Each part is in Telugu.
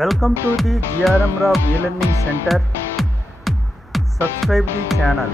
Welcome to the GRM Rao e-learning center. Subscribe the channel.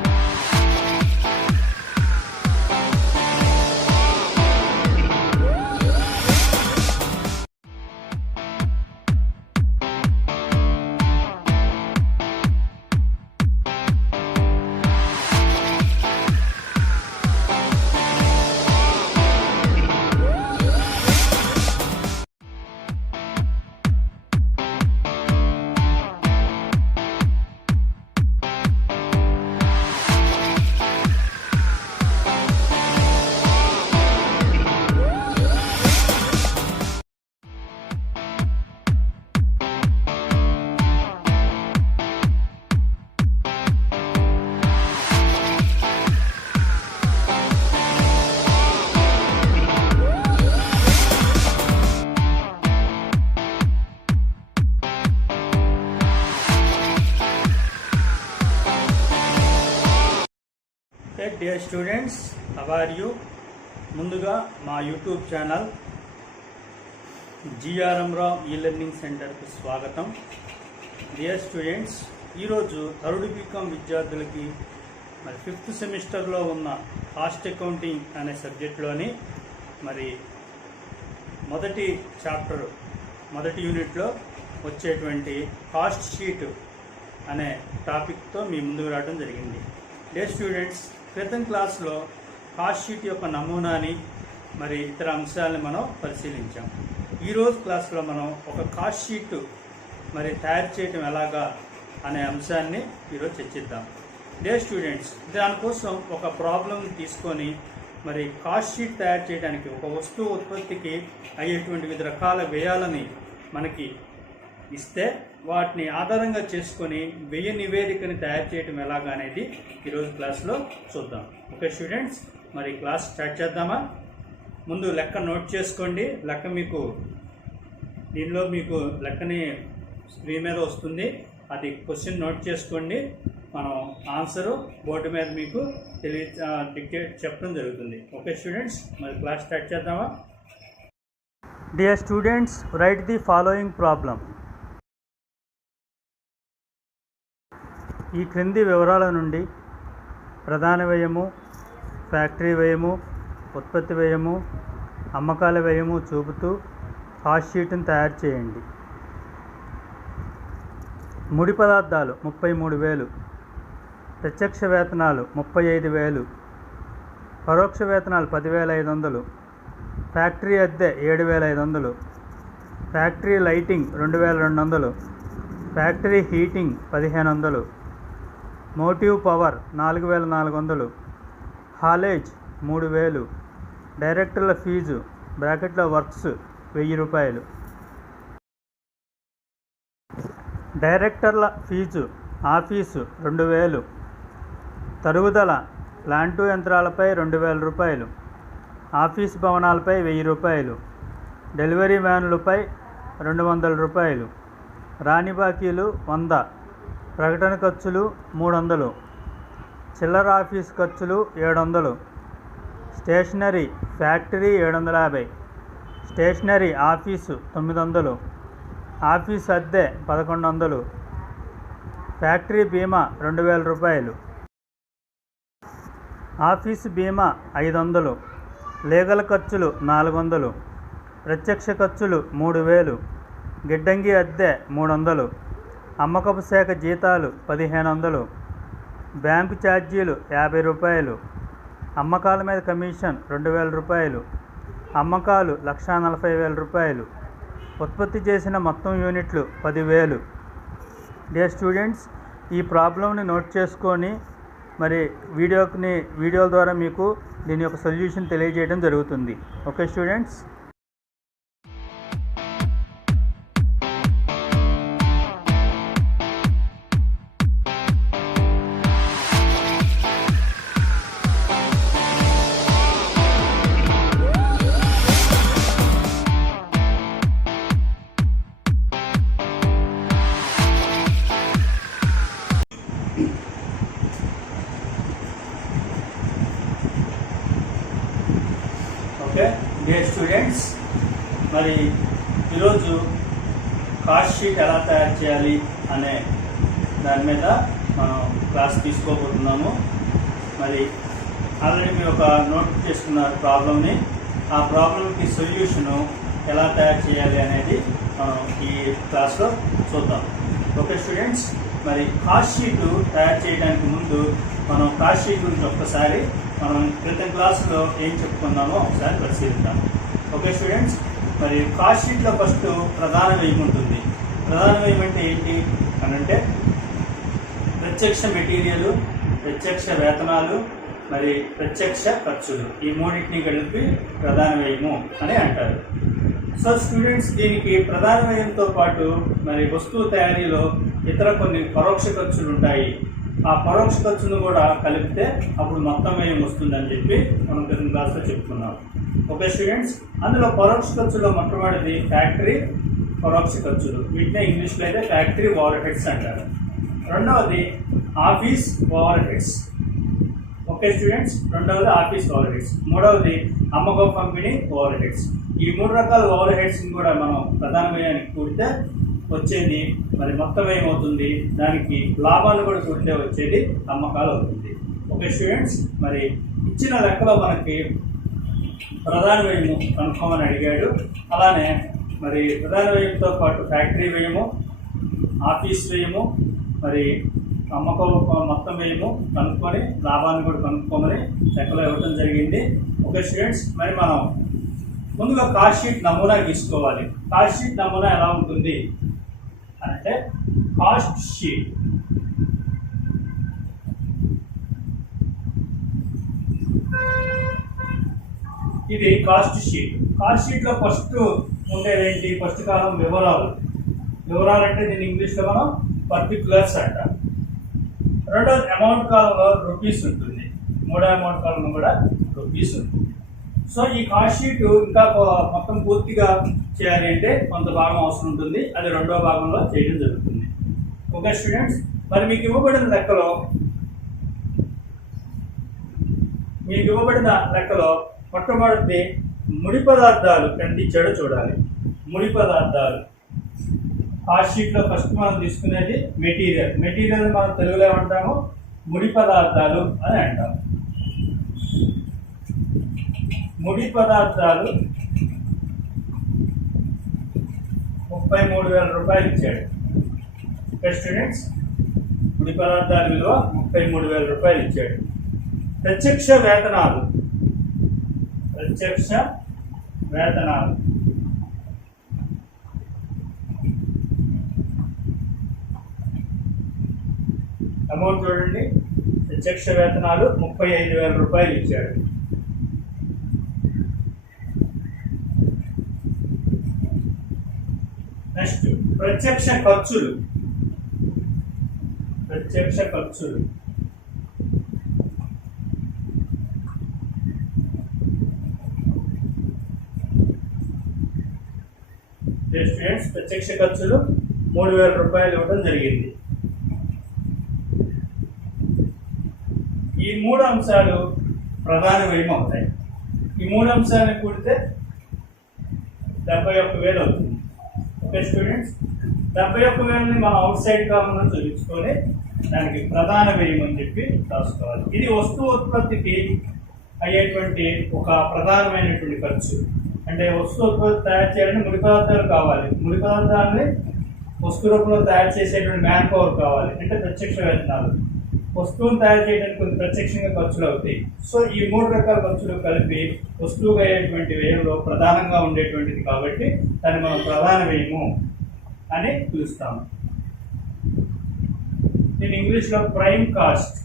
Dear students, how are you? ముందుగా మా YouTube channel GRM Rao e-learning సెంటర్కు స్వాగతం. డియర్ స్టూడెంట్స్, ఈరోజు థర్డ్ బీకామ్ విద్యార్థులకి మరి 5th సెమిస్టర్లో ఉన్న కాస్ట్ అకౌంటింగ్ అనే సబ్జెక్ట్లోని మరి మొదటి చాప్టర్ మొదటి యూనిట్లో వచ్చేటువంటి కాస్ట్ షీట్ అనే టాపిక్తో మీ ముందుకు రావడం జరిగింది. డియర్ స్టూడెంట్స్, క్రితం క్లాస్లో కాస్ట్ షీట్ యొక్క నమూనాని మరి ఇతర అంశాలను మనం పరిశీలించాం. ఈరోజు క్లాస్లో మనం ఒక కాస్ట్ షీట్ మరి తయారు చేయటం ఎలాగా అనే అంశాన్ని ఈరోజు చర్చిద్దాం. డియర్ స్టూడెంట్స్, దానికోసం ఒక ప్రాబ్లంని తీసుకొని మరి కాస్ట్ షీట్ తయారు చేయడానికి ఒక వస్తువు ఉత్పత్తికి అయ్యేటువంటి వివిధ రకాల వ్యయాలని మనకి ఇస్తే వాటిని ఆధారంగా చేసుకొని వ్యయ నివేదికని తయారు చేయటం ఎలాగా అనేది ఈరోజు క్లాస్లో చూద్దాం. ఓకే స్టూడెంట్స్, మరి క్లాస్ స్టార్ట్ చేద్దామా? ముందు లెక్క నోట్ చేసుకోండి. లెక్క దీనిలో మీకు లెక్కని స్క్రీన్ మీద వస్తుంది. అది క్వశ్చన్ నోట్ చేసుకోండి. మనం ఆన్సరు బోర్డు మీద మీకు డిక్టేట్ చెప్పడం జరుగుతుంది. ఓకే స్టూడెంట్స్, మరి క్లాస్ స్టార్ట్ చేద్దామా? Dear students, right the following problem. ఈ క్రింది వివరాల నుండి ప్రధాన వ్యయము, ఫ్యాక్టరీ వ్యయము, ఉత్పత్తి వ్యయము, అమ్మకాల వ్యయము చూపుతూ కాస్ట్ షీట్ను తయారు చేయండి. ముడి పదార్థాలు 33,000, ప్రత్యక్ష వేతనాలు 35,000, పరోక్ష వేతనాలు 10,500, ఫ్యాక్టరీ అద్దె 7,500, factory lighting 2,200, factory heating 1,500, motive power 4,400, haulage 3,000, డైరెక్టర్ల ఫీజు బ్రాకెట్లో వర్క్స్ 1,000 రూపాయలు. డైరెక్టర్ల ఫీజు ఆఫీసు 2,000, తరుగుదల ప్లాంటు యంత్రాలపై 2,000 రూపాయలు, ఆఫీస్ భవనాలపై 1,000 రూపాయలు, డెలివరీ వ్యాన్లపై 200 రూపాయలు, రాణి బాకీలు 100, ప్రకటన ఖర్చులు 300, చిల్లర ఆఫీస్ ఖర్చులు 700, stationery factory 750, stationery office 900, office అద్దె 1,100, ఫ్యాక్టరీ బీమా 2,000 రూపాయలు, ఆఫీసు బీమా 500, లీగల్ ఖర్చులు 400, ప్రత్యక్ష ఖర్చులు 3,000, గిడ్డంగి అద్దె 300, అమ్మకపు శాఖ జీతాలు 1,500, బ్యాంకు ఛార్జీలు 50 రూపాయలు, అమ్మకాల మీద కమిషన్ 2,000 రూపాయలు, అమ్మకాలు 1,40,000 రూపాయలు, ఉత్పత్తి చేసిన మొత్తం యూనిట్లు 10,000. డియర్ స్టూడెంట్స్, ఈ ప్రాబ్లంని నోట్ చేసుకొని మరి వీడియోల ద్వారా మీకు దీని యొక్క సొల్యూషన్ తెలియజేయడం జరుగుతుంది. Okay students. Okay dear students, మరి ఈరోజు కాస్ట్ షీట్ ఎలా తయారు చేయాలి అనే దాని మీద మనం క్లాస్ తీసుకోబోతున్నాము. మరి ఆల్రెడీ మీరు ఒక నోట్ చేసుకున్నారు ప్రాబ్లమ్ని. ఆ ప్రాబ్లంకి సొల్యూషను ఎలా తయారు చేయాలి అనేది మనం ఈ క్లాస్లో చూద్దాం. ఓకే స్టూడెంట్స్, మరి కాస్ట్ షీట్ తయారు చేయడానికి ముందు మనం కాస్ట్ షీట్ గురించి ఒక్కసారి మనం క్రితం క్లాసులో ఏం చెప్పుకుందామో ఒకసారి పరిశీలిద్దాం. ఓకే స్టూడెంట్స్, మరి కాస్ట్ షీట్లో ఫస్ట్ ప్రధాన వ్యయం ఉంటుంది. ప్రధాన వ్యయం అంటే ఏంటి అని అంటే ప్రత్యక్ష మెటీరియల్, ప్రత్యక్ష వేతనాలు, మరి ప్రత్యక్ష ఖర్చులు, ఈ మూడింటిని కలిపి ప్రధాన వ్యయము అని అంటారు. సో స్టూడెంట్స్, దీనికి ప్రధాన వ్యయంతో పాటు మరి వస్తువు తయారీలో ఇతర కొన్ని పరోక్ష ఖర్చులు ఉంటాయి. ఆ పరోక్ష ఖర్చును కూడా కలిపితే అప్పుడు మొత్తం వ్యయం వస్తుందని చెప్పి మనం క్రితం క్లాస్లో చెప్పుకున్నాం. ఓకే స్టూడెంట్స్, అందులో పరోక్ష ఖర్చులో మొట్టమొదటిది ఫ్యాక్టరీ పరోక్ష ఖర్చులు, వీటినే ఇంగ్లీష్లో అయితే ఫ్యాక్టరీ ఓవర్ హెడ్స్ అంటారు. రెండవది office over heads. Okay students, రెండవది ఆఫీస్ ఓవర్ హెడ్స్. మూడవది అమ్మకం పంపిణీ ఓవర్ హెడ్స్. ఈ మూడు రకాల ఓవర్ హెడ్స్ని కూడా మనం ప్రధాన వ్యయానికి కూడితే వచ్చేది మరి మొత్తం ఏమవుతుంది, దానికి లాభాలు కూడా కూడితే వచ్చేది అమ్మకాలు అవుతుంది. ఓకే స్టూడెంట్స్, మరి ఇచ్చిన లెక్కలో మనకి ప్రధాన వ్యయము కనుక్కోమని అడిగాడు. అలానే మరి ప్రధాన వ్యయంతో పాటు ఫ్యాక్టరీ వ్యయము, ఆఫీస్ వ్యయము, మరి అమ్మకం మొత్తం వ్యయము కనుక్కొని లాభాన్ని కూడా కనుక్కోమని లెక్కలో ఇవ్వడం జరిగింది. ఓకే స్టూడెంట్స్, మరి మనం ముందుగా కాస్ట్ షీట్ నమూనా తీసుకోవాలి. కాస్ట్ షీట్ నమూనా ఎలా ఉంటుంది అంటే కాస్ట్ షీట్ ఇది కాస్ట్ షీట్. కాస్ట్ షీట్లో ఫస్ట్ ఉండేదేంటి, ఫస్ట్ కాలం వివరాలు. వివరాలు అంటే దీన్ని ఇంగ్లీష్లో మనం పర్టిక్యులర్స్ అంటాం. రెండోది అమౌంట్ కాలంలో రూపీస్ ఉంటుంది. మూడో అమౌంట్ కాలంలో కూడా రూపీస్ ఉంటుంది. సో ఈ కాస్ట్ షీట్ ఇంకా మొత్తం పూర్తిగా చేయాలి అంటే కొంత భాగం అవసరం ఉంటుంది. అది రెండో భాగంలో చేయడం జరుగుతుంది. ఓకే స్టూడెంట్స్, మరి మీకు ఇవ్వబడిన లెక్కలో మొట్టమొదటి ముడి పదార్థాలు ఎంత ఇచ్చాడో చూడాలి. ముడి పదార్థాలు కాస్ట్ షీట్లో ఫస్ట్ మనం తీసుకునేది మెటీరియల్. మెటీరియల్ మనం తెలుగులో ఏమంటాము, ముడి పదార్థాలు అని అంటాము. ముడి పదార్థాలు 33,000 రూపాయలు ఇచ్చాడు. ఓకే స్టూడెంట్స్, ముడి పదార్థాల విలువ 33,000 రూపాయలు ఇచ్చాడు. ప్రత్యక్ష వేతనాలు అమౌంట్ చూడండి. ప్రత్యక్ష వేతనాలు 35,000 రూపాయలు ఇచ్చాడు. నెక్స్ట్ ప్రత్యక్ష ఖర్చులు. ప్రత్యక్ష ఖర్చులు 3,000 రూపాయలు ఇవ్వడం జరిగింది. ఈ మూడు అంశాలు ప్రధాన వ్యయం అవుతాయి. ఈ మూడు అంశాలను కూడితే 71,000 అవుతుంది. ఓకే స్టూడెంట్స్, 71,000ని మనం అవుట్ సైడ్ కాకుండా చూపించుకొని దానికి ప్రధాన వ్యయం అని చెప్పి రాసుకోవాలి. ఇది వస్తువు ఉత్పత్తికి అయ్యేటువంటి ఒక ప్రధానమైనటువంటి ఖర్చు. అంటే వస్తువు ఉత్పత్తి తయారు చేయాలని ముడి పదార్థాలు కావాలి. ముడి పదార్థాలని వస్తువు రూపంలో తయారు చేసేటువంటి మ్యాన్ పవర్ కావాలి, అంటే ప్రత్యక్ష వేతనాలు. వస్తువును తయారు చేయడానికి కొన్ని ప్రత్యక్షంగా ఖర్చులు అవుతాయి. సో ఈ మూడు రకాల ఖర్చులు కలిపి వస్తువుగా అయ్యేటువంటి వ్యయంలో ప్రధానంగా ఉండేటువంటిది కాబట్టి దాన్ని మనం ప్రధాన వ్యయము అని పిలుస్తాము. దీన్ని ఇంగ్లీష్లో ప్రైమ్ కాస్ట్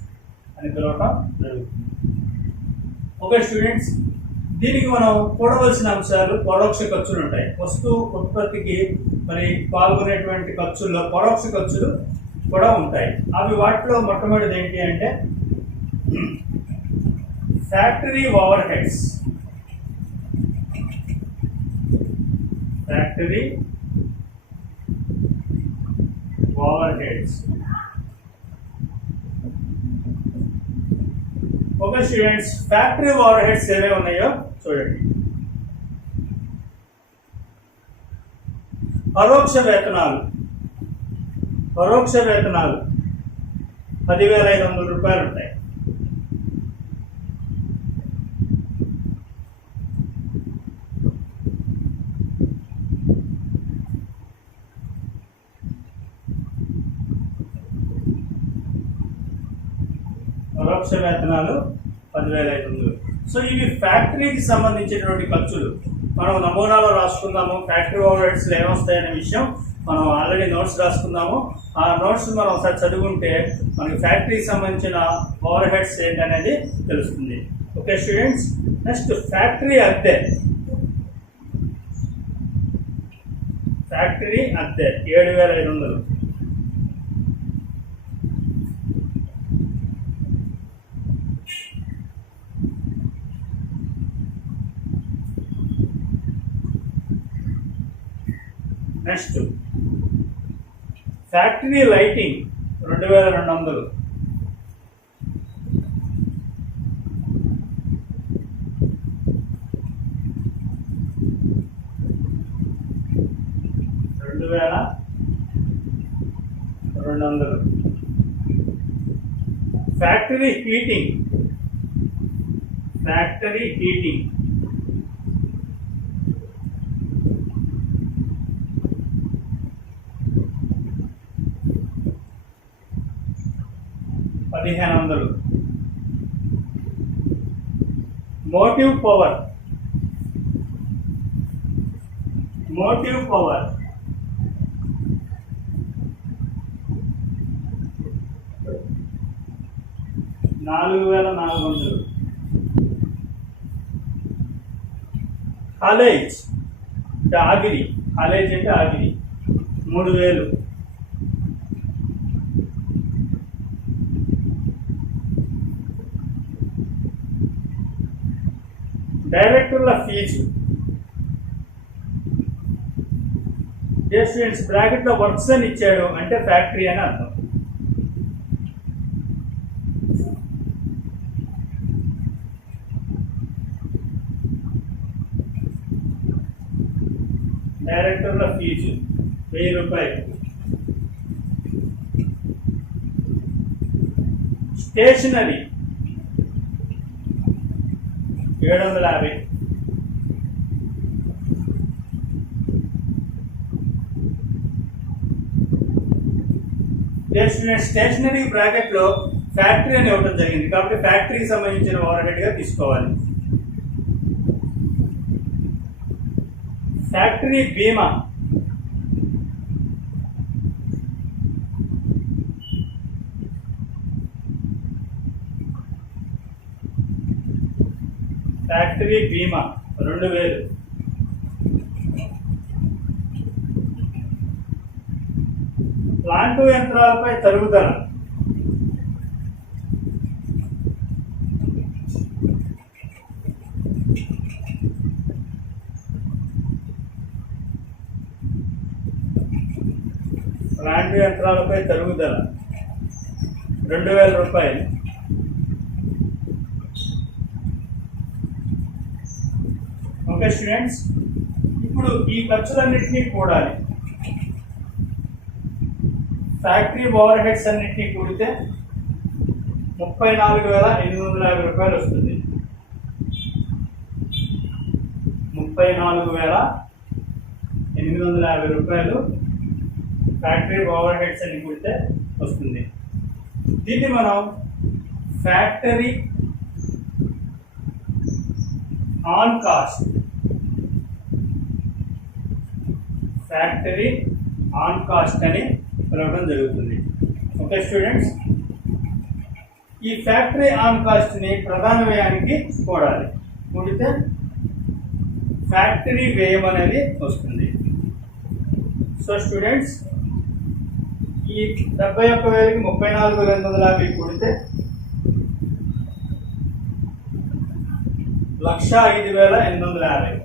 అని పిలవటం జరుగుతుంది. ఓకే స్టూడెంట్స్, దీనికి మనం కూడవలసిన అంశాలు పరోక్ష ఖర్చులు ఉంటాయి. వస్తువు ఉత్పత్తికి మరి పాల్గొనేటువంటి ఖర్చుల్లో పరోక్ష ఖర్చులు కూడా ఉంటాయి. అవి వాటిలో మొట్టమొదటిది ఏంటి అంటే factory over heads. Okay students, factory over heads ఏవే ఉన్నాయో చూడండి. పరోక్ష వేతనాలు 10,500 రూపాయలు ఉంటాయి. పరోక్ష వేతనాలు 10,500. సో ఇవి ఫ్యాక్టరీకి సంబంధించినటువంటి ఖర్చులు. మనం నమూనాలో రాసుకుందాము. ఫ్యాక్టరీ ఓవర్ హెడ్స్ ఏమొస్తాయనే విషయం మనం ఆల్రెడీ నోట్స్ రాసుకుందాము. ఆ నోట్స్ మనం ఒకసారి చదువుకుంటే మనకి ఫ్యాక్టరీకి సంబంధించిన ఓవర్ హెడ్స్ ఏంటనేది తెలుస్తుంది. ఓకే స్టూడెంట్స్, నెక్స్ట్ ఫ్యాక్టరీ అద్దె. 7,500. Next factory lighting 2,200. Factory heating 1,500. Motive power 4,400. College అంటే ఆగిరి 3,000. డైరెక్టర్ల ఫీజు. స్టూడెంట్స్ బ్రాకెట్ లో వర్క్స్ అని ఇచ్చాడు అంటే ఫ్యాక్టరీ అని అర్థం. డైరెక్టర్ల ఫీజు 1,000 రూపాయలు. స్టేషనరీ 750. స్టేషనరీ బ్రాకెట్ లో ఫ్యాక్టరీ అని ఇవ్వడం జరిగింది కాబట్టి ఫ్యాక్టరీకి సంబంధించిన ఓవర్ హెడ్ గా తీసుకోవాలి. ఫ్యాక్టరీ బీమా 2,000. ప్లాంటు యంత్రాలపై తరుగుదల 2,000 రూపాయలు. ఓకే స్టూడెంట్స్, ఇప్పుడు ఈ ఖర్చులన్నింటినీ కూడాలి. ఫ్యాక్టరీ ఓవర్ హెడ్స్ అన్నింటినీ కూడితే 34,850 రూపాయలు వస్తుంది. 34,850 రూపాయలు ఫ్యాక్టరీ ఓవర్ హెడ్స్ అని కూడితే వస్తుంది. దీన్ని మనం ఫ్యాక్టరీ ఆన్ కాస్ట్ అని పిలవడం జరుగుతుంది. ఓకే స్టూడెంట్స్, ఈ ఫ్యాక్టరీ ఆన్ కాస్ట్ ని ప్రధాన వ్యయానికి కూడాలి. కూడితే ఫ్యాక్టరీ వ్యయం అనేది వస్తుంది. సో స్టూడెంట్స్, ఈ 71,000కి 34,850 కూడితే 1,05,850.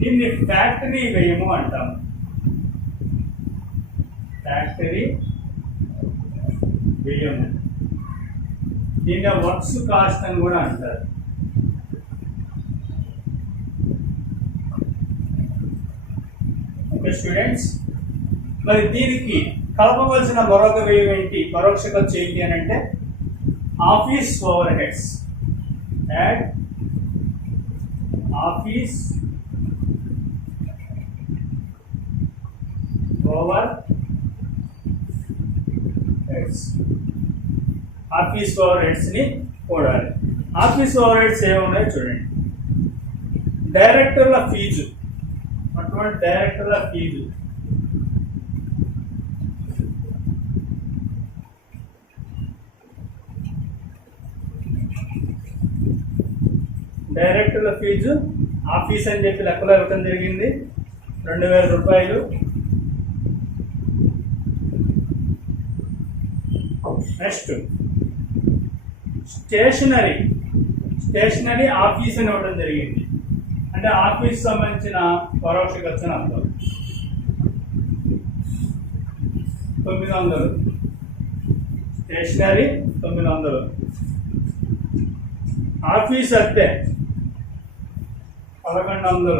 దీన్ని ఫ్యాక్టరీ వ్యయము అంటాము. ఫ్యాక్టరీ వ్యయము దీన్ని వర్క్స్ కాస్ట్ అని కూడా అంటారు. ఓకే స్టూడెంట్స్, మరి దీనికి కలపవలసిన మరొక వ్యయం ఏంటి, పరోక్ష ఖర్చు ఏంటి అని అంటే office over heads. Add office over heads. Office over heads ని కూడాలి. ఆఫీస్ ఓవర్ హెడ్స్ ఏమున్నాయో చూడండి. డైరెక్టర్ల ఫీజు, అటువంటి డైరెక్టర్ల ఫీజు, డైరెక్టర్ల ఫీజు ఆఫీస్ అని చెప్పి లెక్కలో ఇవ్వటం జరిగింది, 2000 రూపాయలు. నెక్స్ట్ స్టేషనరీ ఆఫీస్ అని ఇవ్వడం జరిగింది, అంటే ఆఫీస్ సంబంధించిన పరోక్ష ఖర్చు అని అర్థం. 900. స్టేషనరీ 900. ఆఫీస్ అద్దె 1100.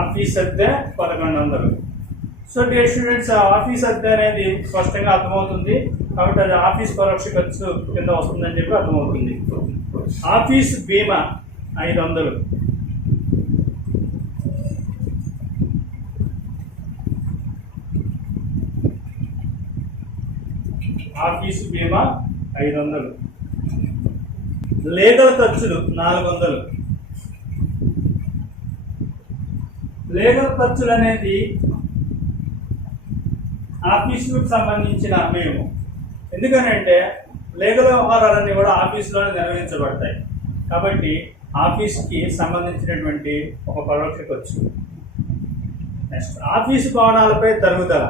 ఆఫీస్ అద్దె 1100. సో డియర్ స్టూడెంట్స్, ఆఫీస్ అద్దె అనేది స్పష్టంగా అర్థమవుతుంది కాబట్టి అది ఆఫీస్ పరోక్ష ఖర్చు కింద వస్తుందని చెప్పి అర్థమవుతుంది. ఆఫీస్ బీమా 500. ఆఫీసు బీమా 500. లీగల్ ఖర్చులు 400. లీగల్ ఖర్చులు అనేది ఆఫీసుకు సంబంధించిన మేము, ఎందుకనంటే లీగల్ వ్యవహారాలన్నీ కూడా ఆఫీసులోనే నిర్వహించబడతాయి కాబట్టి ఆఫీస్కి సంబంధించినటువంటి ఒక పరోక్ష ఖర్చు. నెక్స్ట్ ఆఫీసు భవనాలపై తరుగుదల.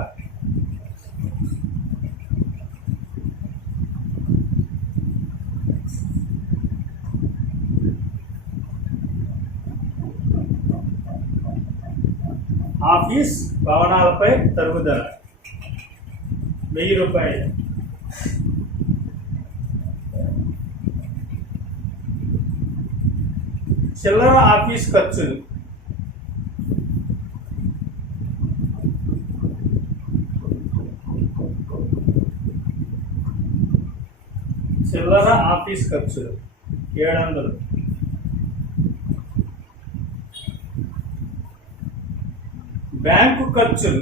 ఆఫీస్ భవనాలపై తరుగుదల 1000 రూపాయలు. చిల్లర ఆఫీస్ ఖర్చులు చిల్లర ఆఫీస్ ఖర్చులు 700. బ్యాంకు ఖర్చులు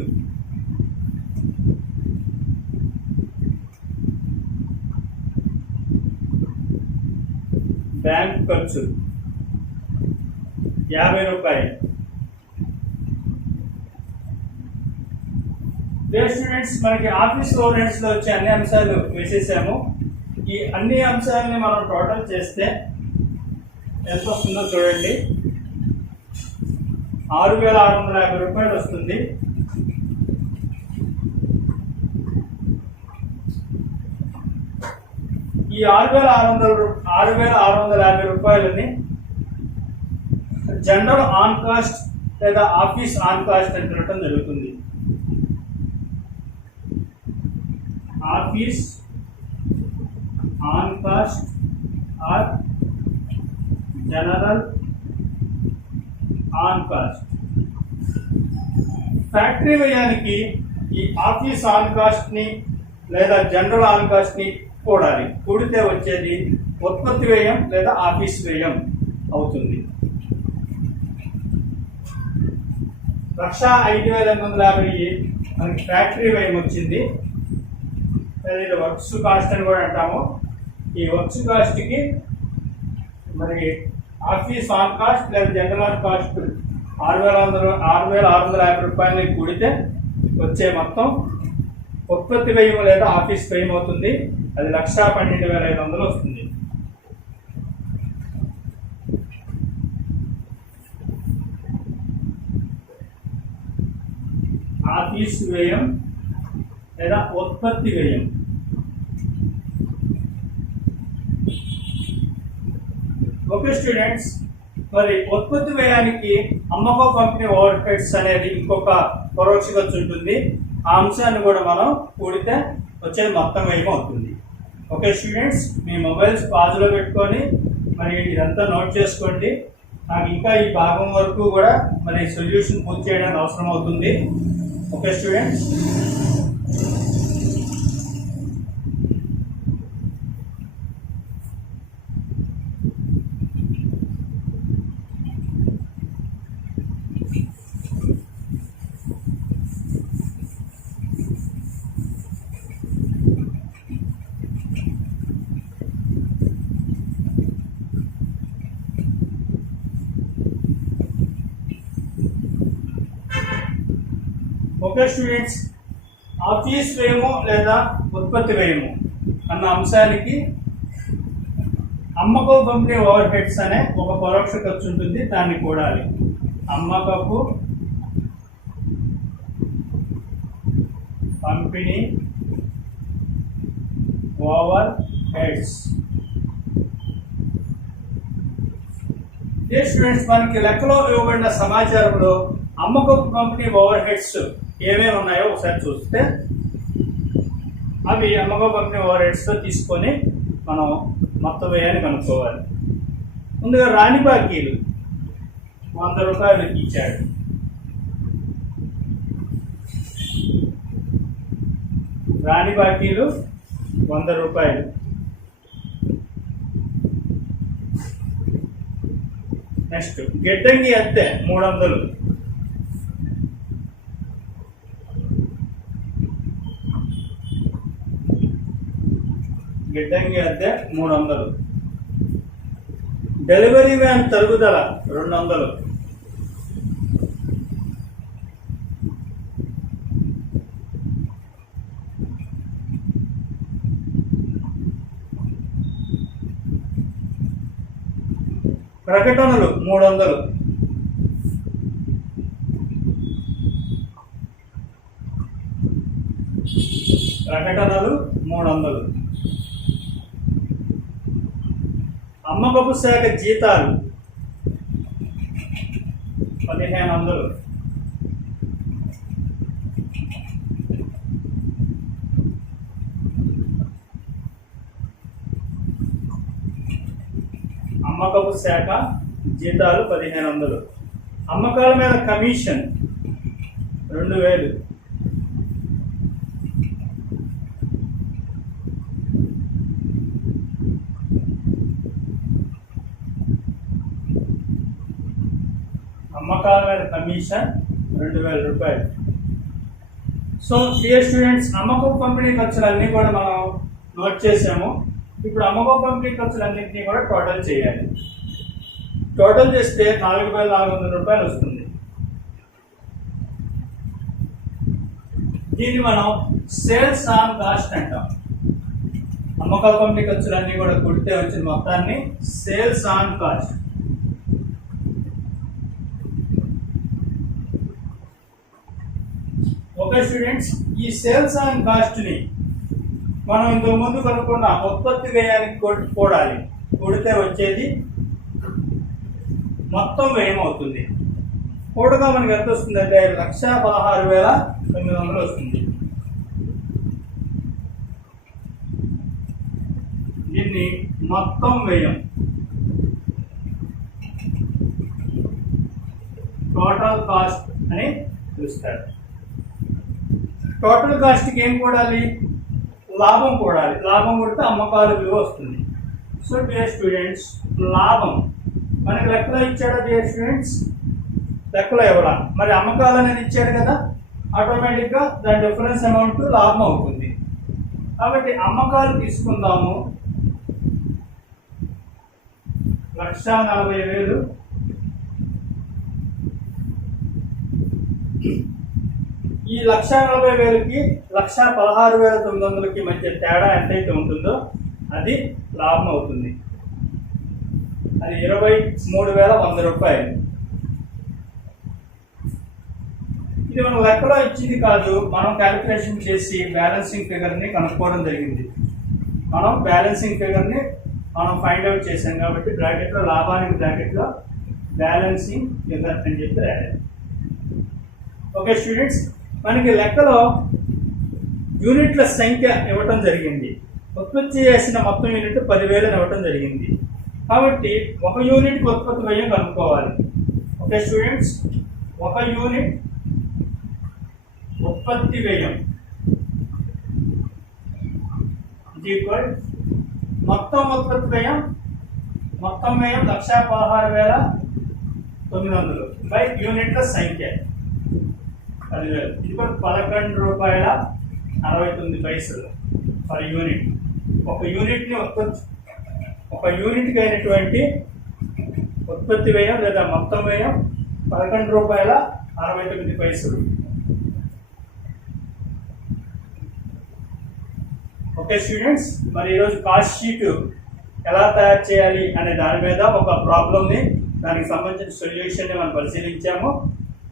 బ్యాంకు ఖర్చులు 50 రూపాయలు. స్టూడెంట్స్, మనకి ఆఫీస్ ఓవర్ హెడ్స్ లో వచ్చే అన్ని అంశాలు వేసేసాము. ఈ అన్ని అంశాలని మనం టోటల్ చేస్తే ఎంత వస్తుందో చూడండి. 6650 రూపాయలు వస్తుంది. ఈ 6650 రూపాయలని జనరల్ ఆన్ కాస్ట్ లేదా ఆఫీస్ ఆన్ కాస్ట్ అని తినటం జరుగుతుంది. Office on cost or general on cost. Factory వ్యయానికి ఈ ఆఫీస్ ఆన్ కాస్ట్ ని లేదా జనరల్ ఆన్ కాస్ట్ ని కూడాలి. కూడితే వచ్చేది ఉత్పత్తి వ్యయం లేదా ఆఫీస్ వ్యయం అవుతుంది. 1,05,850 మనకి ఫ్యాక్టరీ వ్యయం వచ్చింది. ఇది వర్క్స్ కాస్ట్ అని కూడా అంటాము. ఈ వర్క్స్ కాస్ట్ కి మరి ఆఫీస్ ఆన్ కాస్ట్ లేదా జనరల్ ఆన్ కాస్ట్ 6,650 రూపాయలని కూడితే వచ్చే మొత్తం ఉత్పత్తి వ్యయం లేదా ఆఫీస్ వ్యయం అవుతుంది. అది 1,12,500 వస్తుంది. ఆఫీస్ వ్యయం లేదా ఉత్పత్తి వ్యయం. ఓకే స్టూడెంట్స్, మరి ఉత్పత్తి వ్యయానికి అమ్మకం పంపిణీ ఓవర్ హెడ్స్ అనేది ఇంకొక పరోక్ష ఖర్చు ఉంటుంది. ఆ అంశాన్ని కూడా మనం కూడితే వచ్చేది మొత్తం వ్యయం అవుతుంది. ఓకే స్టూడెంట్స్, మీ మొబైల్స్ పాజ్లో పెట్టుకొని మరి ఇదంతా నోట్ చేసుకోండి. నాకు ఇంకా ఈ భాగం వరకు కూడా మరి సొల్యూషన్ పూర్తి చేయడానికి అవసరం అవుతుంది. Okay students, okay students, office వ్యయము లేదా ఉత్పత్తి వ్యయము అన్న అంశానికి అమ్మకపు పంపిణీ ఓవర్ హెడ్స్ అనే ఒక పరోక్ష ఖర్చు ఉంటుంది. దాన్ని కూడాలి. అమ్మకపు పంపిణీ ఓవర్ హెడ్స్. స్టూడెంట్స్, మనకి లెక్కలో ఇవ్వబడిన సమాచారంలో అమ్మకపు పంపిణీ ఓవర్ హెడ్స్ ఏమేమి ఉన్నాయో ఒకసారి చూస్తే, అవి అమ్మకపు పంపిణీ ఓవర్ హెడ్స్తో తీసుకొని మనం మొత్తం వ్యయాన్ని కనుక్కోవాలి. ముందుగా రాని బాకీలు 100 రూపాయలు ఇచ్చాడు. రాని బాకీలు 100 రూపాయలు. నెక్స్ట్ గిడ్డంగి అద్దె 300. గిడ్డంగి అద్దె 300. డెలివరీ వ్యాన్ తరుగుదల 200. ప్రకటనలు 300. ప్రకటనలు 300. అమ్మకపు శాఖ జీతాలు 1500. అమ్మకపు శాఖ జీతాలు 1500. అమ్మకాల మీద కమిషన్ 2000. అమ్మకాల మీద కమిషన్ 2000 రూపాయలు. సో డియర్ స్టూడెంట్స్, అమ్మకపు పంపిణీ ఖర్చులన్నీ కూడా మనం నోట్ చేసాము. ఇప్పుడు అమ్మకపు పంపిణీ ఖర్చులన్నింటినీ కూడా టోటల్ చేయాలి. టోటల్ చేస్తే 4400 రూపాయలు వస్తుంది. దీన్ని మనం సేల్స్ ఆన్ కాస్ట్ అంటాం. అమ్మకాల పంపిణీ ఖర్చులన్నీ కూడా కొడితే వచ్చిన మొత్తాన్ని sales on cost. Okay students, ఈ సేల్స్ ఆన్ కాస్ట్ ని మనం ఇంతకు ముందు కనుక్కున్న ఉత్పత్తి వ్యయానికి కూడాలి. కూడితే వచ్చేది మొత్తం వ్యయం అవుతుంది. కూడగా మనకి ఎంత వస్తుంది అంటే 1,16,900 వస్తుంది. దీన్ని మొత్తం వ్యయం, టోటల్ కాస్ట్ అని పిలుస్తారు. టోటల్ కాస్ట్కి ఏం కూడాలి? లాభం కూడాలి. లాభం కొడితే అమ్మకాల విలువ వస్తుంది. సో డియర్ స్టూడెంట్స్, లాభం మనకి లెక్కలో ఇచ్చాడా డియర్ స్టూడెంట్స్? లెక్కలో ఎవరా? మరి అమ్మకాలు అనేది ఇచ్చాడు కదా, ఆటోమేటిక్గా దాని డిఫరెన్స్ అమౌంట్ లాభం అవుతుంది. కాబట్టి అమ్మకాలు తీసుకుందాము. 1,40,000. ఈ 1,40,000కి 1,16,900కి మధ్య తేడా ఎంతైతే ఉంటుందో అది లాభం అవుతుంది. అది 23,100 రూపాయలు. ఇది మనం లెక్కలో ఇచ్చింది కాదు, మనం క్యాలిక్యులేషన్ చేసి బ్యాలెన్సింగ్ ఫిగర్ని కనుక్కోవడం జరిగింది. మనం బ్యాలెన్సింగ్ ఫిగర్ని మనం ఫైండ్ అవుట్ చేసాం కాబట్టి బ్రాకెట్లో లాభానికి బ్రాకెట్లో బ్యాలెన్సింగ్ ఫిగర్ అని చెప్పి రాయాలి. ఓకే స్టూడెంట్స్, మనకి లెక్కలో యూనిట్ల సంఖ్య ఇవ్వటం జరిగింది. ఉత్పత్తి చేసిన మొత్తం యూనిట్ 10,000 ఇవ్వటం జరిగింది. కాబట్టి ఒక యూనిట్ ఉత్పత్తి వ్యయం కనుక్కోవాలి. ఓకే స్టూడెంట్స్, ఒక యూనిట్ ఉత్పత్తి వ్యయం ఈక్వల్ మొత్తం ఉత్పత్తి వ్యయం, మొత్తం వ్యయం 1,16,900 బై యూనిట్ల సంఖ్య 10,000 ఈక్వల్ ₹11.69 పర్ యూనిట్. ఒక యూనిట్కి అయినటువంటి ఉత్పత్తి వ్యయం లేదా మొత్తం వ్యయం ₹11.69. ఓకే స్టూడెంట్స్, మరి ఈరోజు కాస్ట్ షీట్ ఎలా తయారు చేయాలి అనే దాని మీద ఒక ప్రాబ్లమ్ని, దానికి సంబంధించిన సొల్యూషన్ని మనం పరిశీలించాము.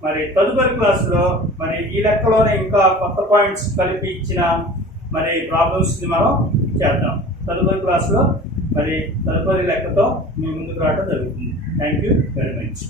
మరి తదుపరి క్లాసులో మరి ఈ లెక్కలోనే ఇంకా కొత్త పాయింట్స్ కలిపి ఇచ్చిన మరి ప్రాబ్లమ్స్ని మనం చేద్దాం. తదుపరి క్లాసులో మరి తదుపరి లెక్కతో మీ ముందుకు రావడం జరుగుతుంది. Thank you very much.